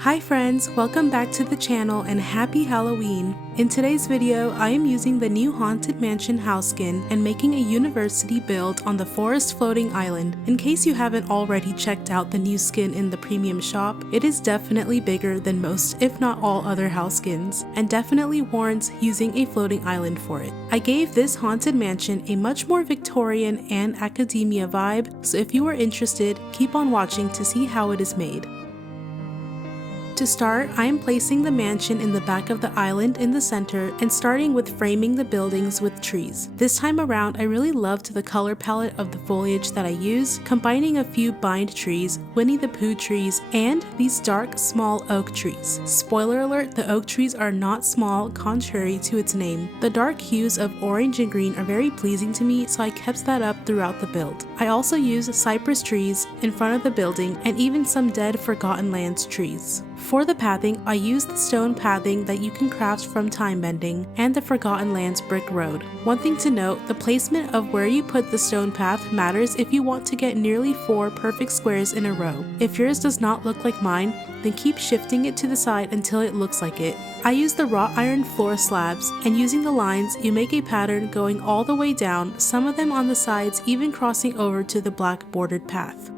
Hi friends, welcome back to the channel and happy Halloween! In today's video, I am using the new Haunted Mansion house skin and making a university build on the forest floating island. In case you haven't already checked out the new skin in the premium shop, it is definitely bigger than most if not all other house skins, and definitely warrants using a floating island for it. I gave this Haunted Mansion a much more Victorian and academia vibe, so if you are interested, keep on watching to see how it is made. To start, I am placing the mansion in the back of the island in the center and starting with framing the buildings with trees. This time around, I really loved the color palette of the foliage that I used, combining a few bind trees, Winnie the Pooh trees, and these dark, small oak trees. Spoiler alert, the oak trees are not small, contrary to its name. The dark hues of orange and green are very pleasing to me, so I kept that up throughout the build. I also used cypress trees in front of the building and even some dead Forgotten Lands trees. For the pathing, I used the stone pathing that you can craft from time bending and the Forgotten Lands brick road. One thing to note, the placement of where you put the stone path matters if you want to get nearly 4 perfect squares in a row. If yours does not look like mine, then keep shifting it to the side until it looks like it. I use the wrought iron floor slabs, and using the lines, you make a pattern going all the way down, some of them on the sides even crossing over to the black bordered path.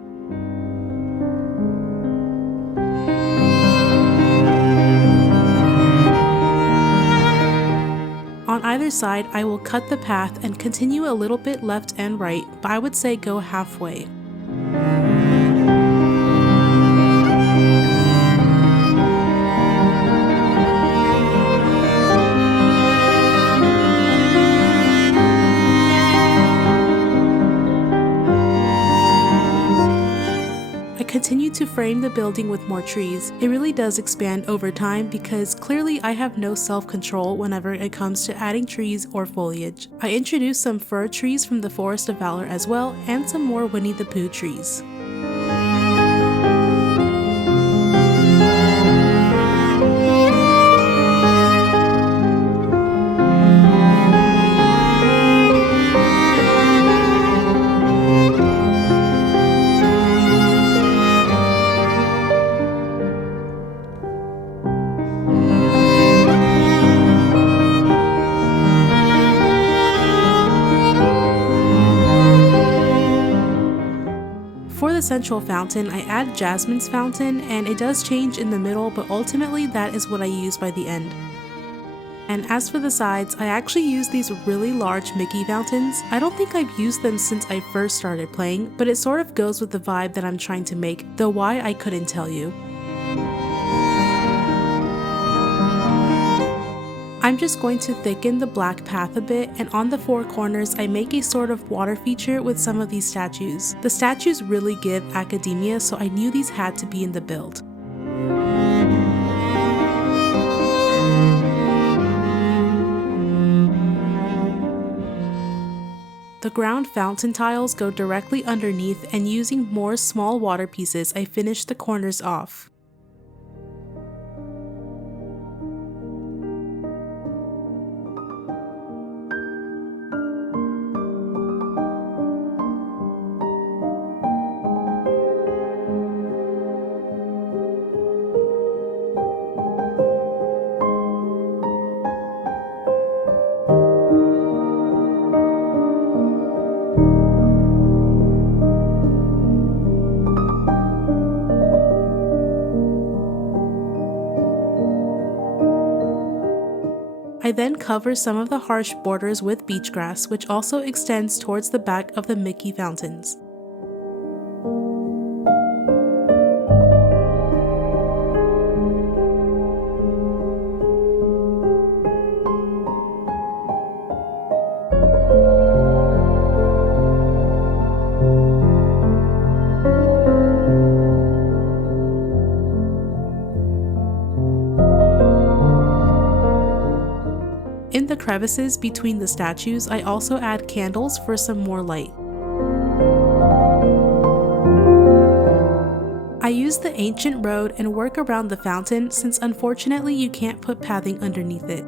On either side, I will cut the path and continue a little bit left and right, but I would say go halfway. Continue to frame the building with more trees. It really does expand over time because clearly I have no self-control whenever it comes to adding trees or foliage. I introduced some fir trees from the Forest of Valor as well, and some more Winnie the Pooh trees. For the central fountain, I add Jasmine's fountain, and it does change in the middle, but ultimately that is what I use by the end. And as for the sides, I actually use these really large Mickey fountains. I don't think I've used them since I first started playing, but it sort of goes with the vibe that I'm trying to make, though why I couldn't tell you. I'm just going to thicken the black path a bit, and on the 4 corners I make a sort of water feature with some of these statues. The statues really give academia, so I knew these had to be in the build. The ground fountain tiles go directly underneath, and using more small water pieces I finish the corners off. I then cover some of the harsh borders with beach grass, which also extends towards the back of the Mickey fountains. In the crevices between the statues, I also add candles for some more light. I use the ancient road and work around the fountain since unfortunately you can't put pathing underneath it.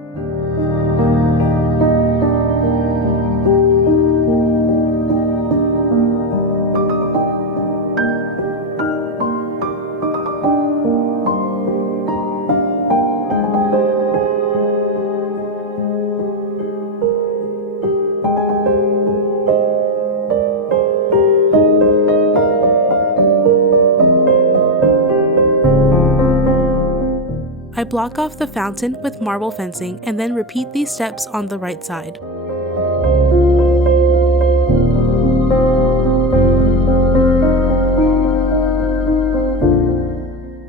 block off the fountain with marble fencing and then repeat these steps on the right side.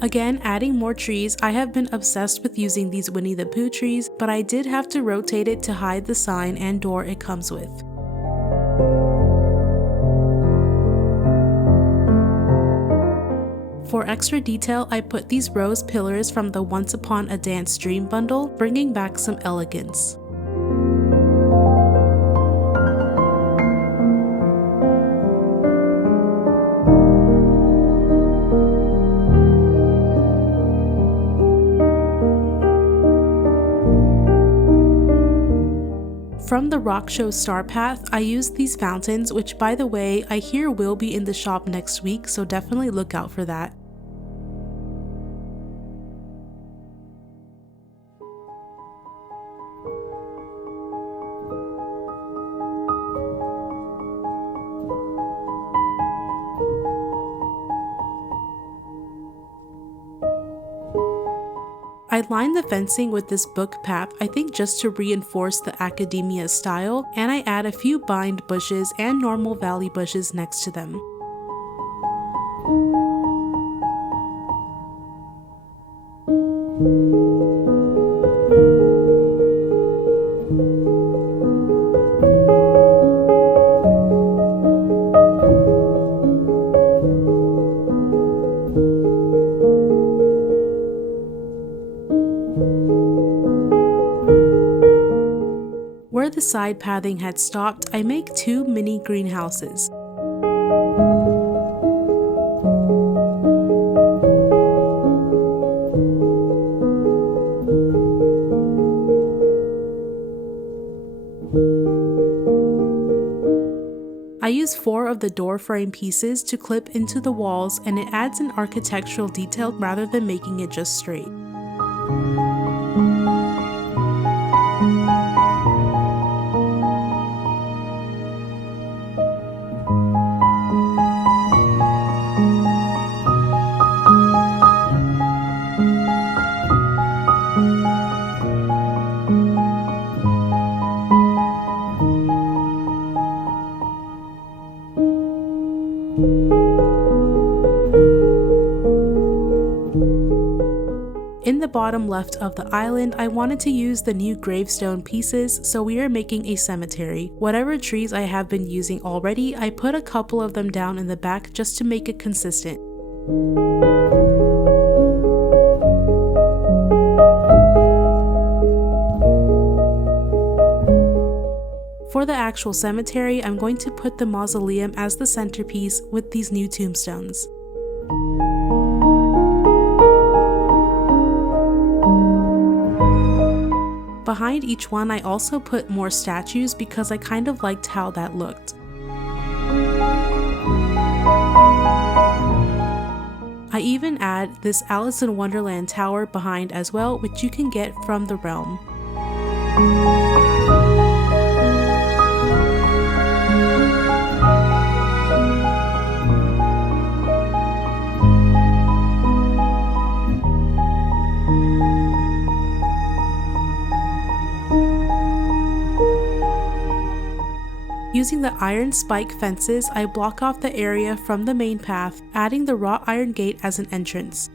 Again, adding more trees. I have been obsessed with using these Winnie the Pooh trees, but I did have to rotate it to hide the sign and door it comes with. For extra detail, I put these rose pillars from the Once Upon a Dance Dream bundle, bringing back some elegance. From the rock show Star Path, I used these fountains, which by the way, I hear will be in the shop next week, so definitely look out for that. I lined the fencing with this book path, I think just to reinforce the academia style, and I add a few bind bushes and normal valley bushes next to them. Where the side pathing had stopped, I make 2 mini greenhouses. I use 4 of the door frame pieces to clip into the walls, and it adds an architectural detail rather than making it just straight. In the bottom left of the island, I wanted to use the new gravestone pieces, so we are making a cemetery. Whatever trees I have been using already, I put a couple of them down in the back just to make it consistent. For the actual cemetery, I'm going to put the mausoleum as the centerpiece with these new tombstones. Behind each one, I also put more statues because I kind of liked how that looked. I even add this Alice in Wonderland tower behind as well, which you can get from the realm. Using the iron spike fences, I block off the area from the main path, adding the wrought iron gate as an entrance.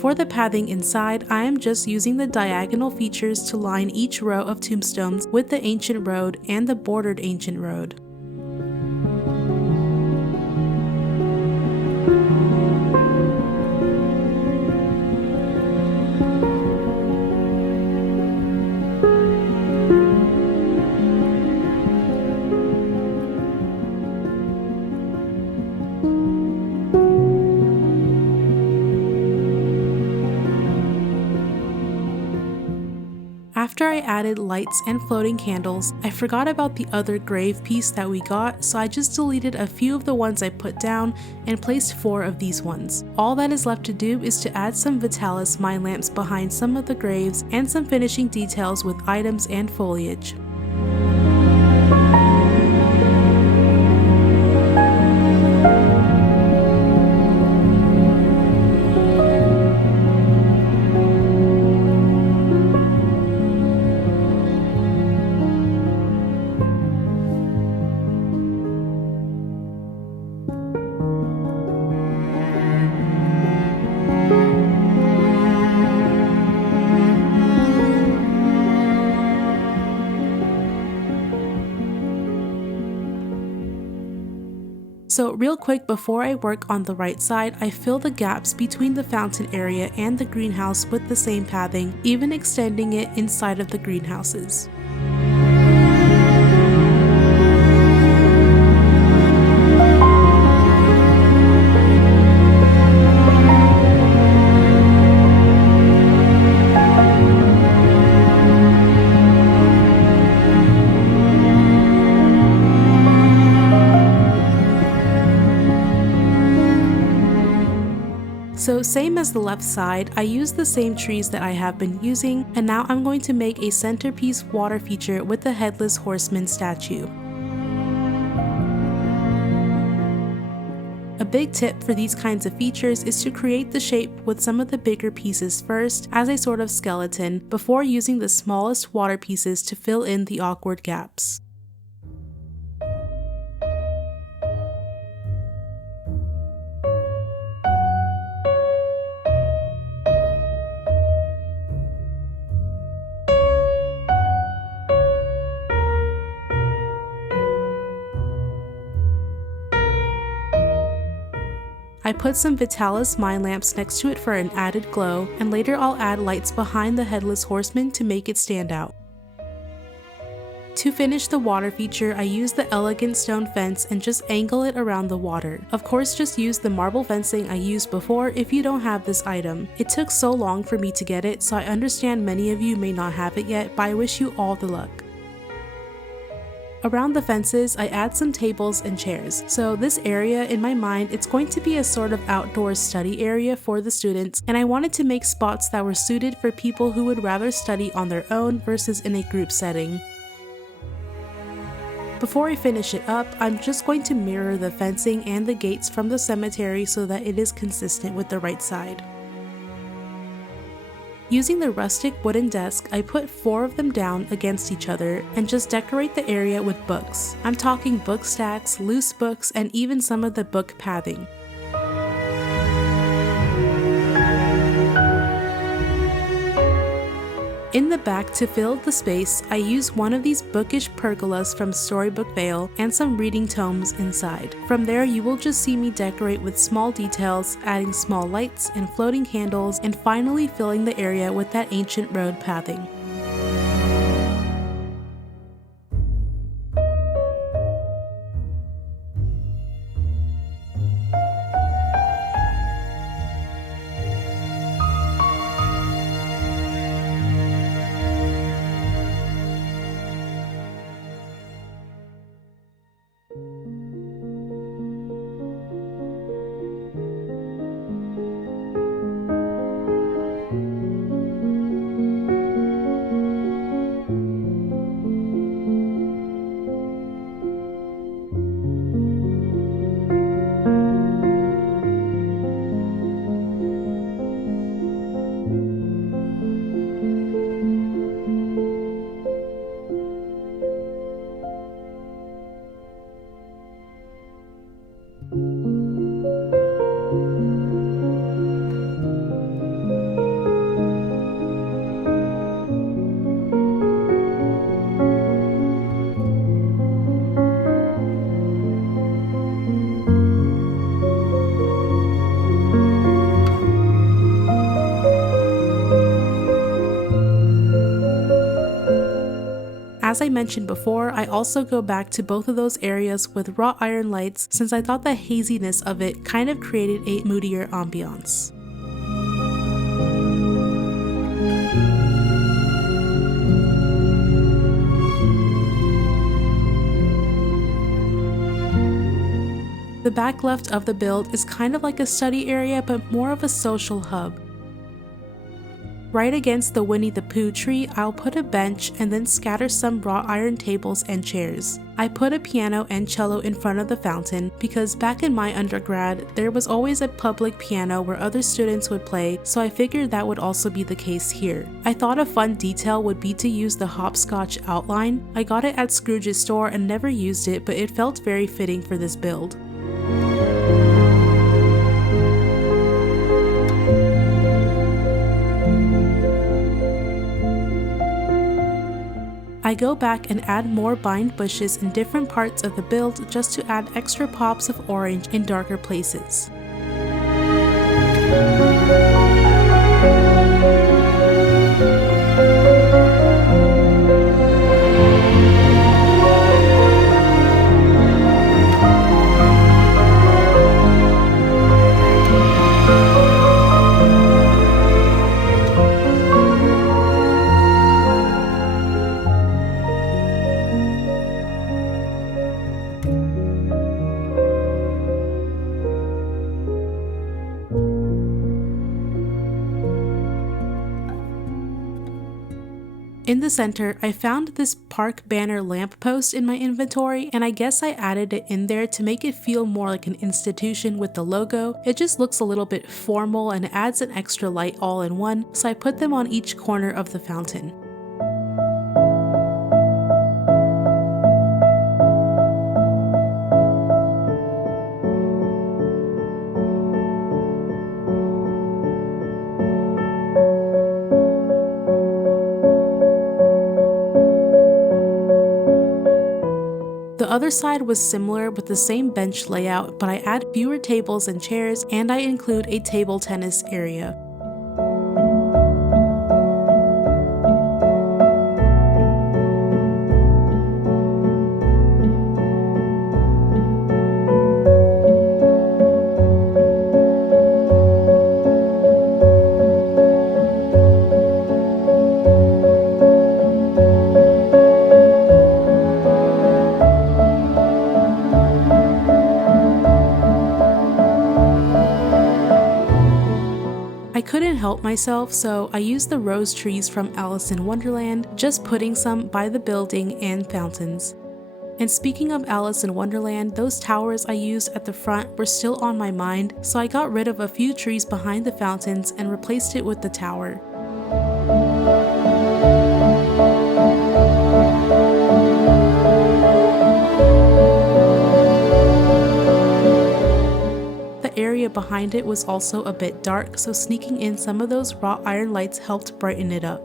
For the pathing inside, I am just using the diagonal features to line each row of tombstones with the ancient road and the bordered ancient road. After I added lights and floating candles, I forgot about the other grave piece that we got, so I just deleted a few of the ones I put down and placed 4 of these ones. All that is left to do is to add some Vitalis mine lamps behind some of the graves and some finishing details with items and foliage. So real quick before I work on the right side, I fill the gaps between the fountain area and the greenhouse with the same pathing, even extending it inside of the greenhouses. So same as the left side, I used the same trees that I have been using, and now I'm going to make a centerpiece water feature with the headless horseman statue. A big tip for these kinds of features is to create the shape with some of the bigger pieces first as a sort of skeleton before using the smallest water pieces to fill in the awkward gaps. I put some Vitalis mine lamps next to it for an added glow, and later I'll add lights behind the headless horseman to make it stand out. To finish the water feature, I use the elegant stone fence and just angle it around the water. Of course, just use the marble fencing I used before if you don't have this item. It took so long for me to get it, so I understand many of you may not have it yet, but I wish you all the luck. Around the fences, I add some tables and chairs. So this area, in my mind, it's going to be a sort of outdoor study area for the students, and I wanted to make spots that were suited for people who would rather study on their own versus in a group setting. Before I finish it up, I'm just going to mirror the fencing and the gates from the cemetery so that it is consistent with the right side. Using the rustic wooden desk, I put 4 of them down against each other and just decorate the area with books. I'm talking book stacks, loose books, and even some of the book pathing. In the back, to fill the space, I use one of these bookish pergolas from Storybook Vale and some reading tomes inside. From there, you will just see me decorate with small details, adding small lights and floating candles, and finally filling the area with that ancient road pathing. As I mentioned before, I also go back to both of those areas with wrought iron lights since I thought the haziness of it kind of created a moodier ambiance. The back left of the build is kind of like a study area but more of a social hub. Right against the Winnie the Pooh tree, I'll put a bench and then scatter some wrought iron tables and chairs. I put a piano and cello in front of the fountain because back in my undergrad, there was always a public piano where other students would play, so I figured that would also be the case here. I thought a fun detail would be to use the hopscotch outline. I got it at Scrooge's store and never used it, but it felt very fitting for this build. I go back and add more bind bushes in different parts of the build just to add extra pops of orange in darker places. In the center, I found this park banner lamppost in my inventory, and I guess I added it in there to make it feel more like an institution with the logo. It just looks a little bit formal and adds an extra light all in one, so I put them on each corner of the fountain. The other side was similar with the same bench layout, but I add fewer tables and chairs, and I include a table tennis area. I couldn't help myself, so I used the rose trees from Alice in Wonderland, just putting some by the building and fountains. And speaking of Alice in Wonderland, those towers I used at the front were still on my mind, so I got rid of a few trees behind the fountains and replaced it with the tower. The area behind it was also a bit dark, so sneaking in some of those wrought iron lights helped brighten it up.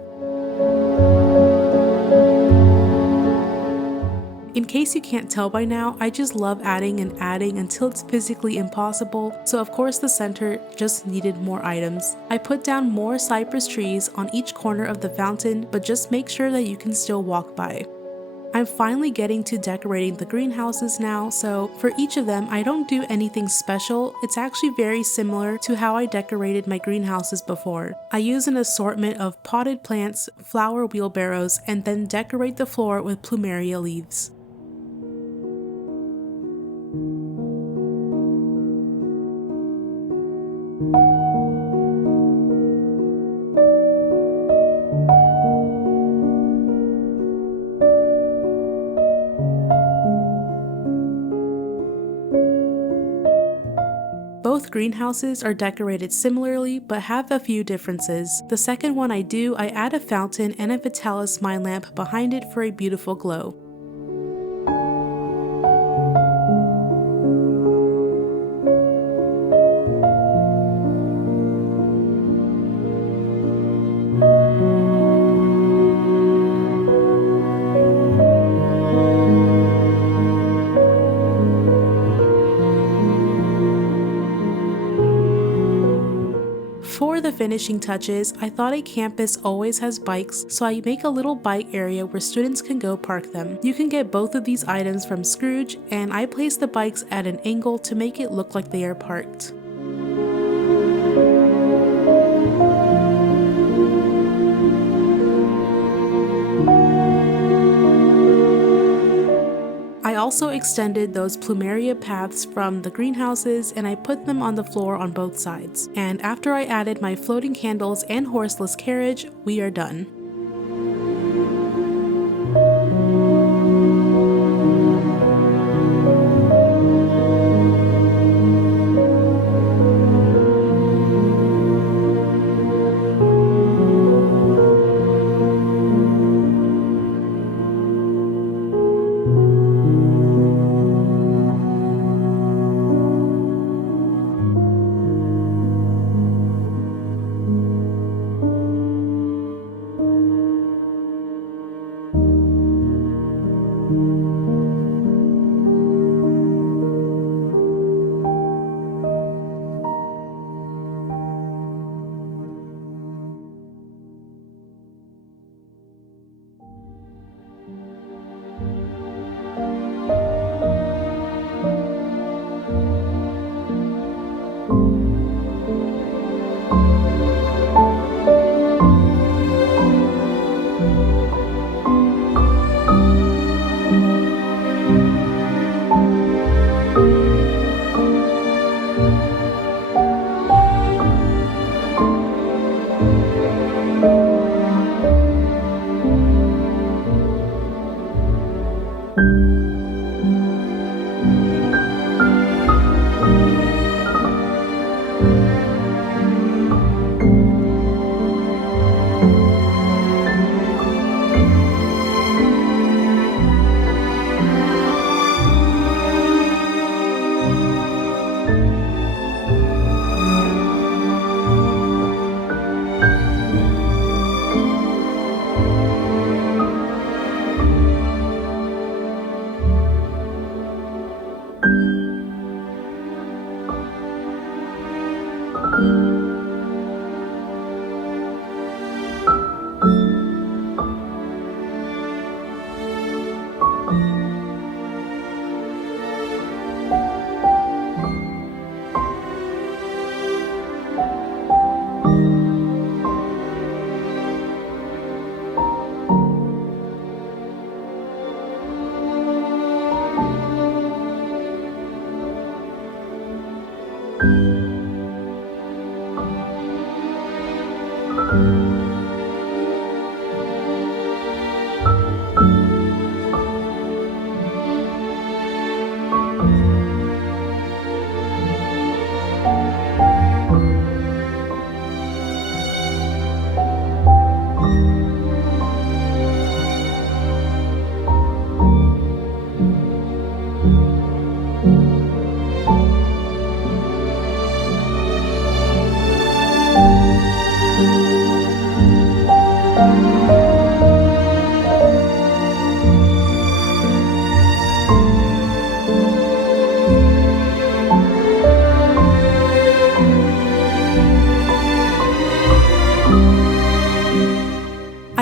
In case you can't tell by now, I just love adding and adding until it's physically impossible, so of course the center just needed more items. I put down more cypress trees on each corner of the fountain, but just make sure that you can still walk by. I'm finally getting to decorating the greenhouses now, so for each of them I don't do anything special. It's actually very similar to how I decorated my greenhouses before. I use an assortment of potted plants, flower wheelbarrows, and then decorate the floor with plumeria leaves. Both greenhouses are decorated similarly, but have a few differences. The second one I add a fountain and a Vitalis mine lamp behind it for a beautiful glow. For the finishing touches, I thought a campus always has bikes, so I make a little bike area where students can go park them. You can get both of these items from Scrooge, and I place the bikes at an angle to make it look like they are parked. I also extended those plumeria paths from the greenhouses and I put them on the floor on both sides. And after I added my floating candles and horseless carriage, we are done.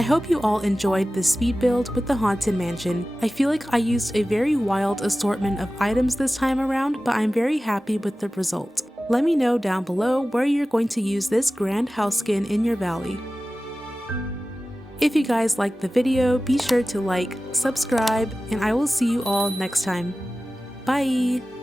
I hope you all enjoyed this speed build with the Haunted Mansion. I feel like I used a very wild assortment of items this time around, but I'm very happy with the result. Let me know down below where you're going to use this grand house skin in your valley. If you guys liked the video, be sure to like, subscribe, and I will see you all next time. Bye!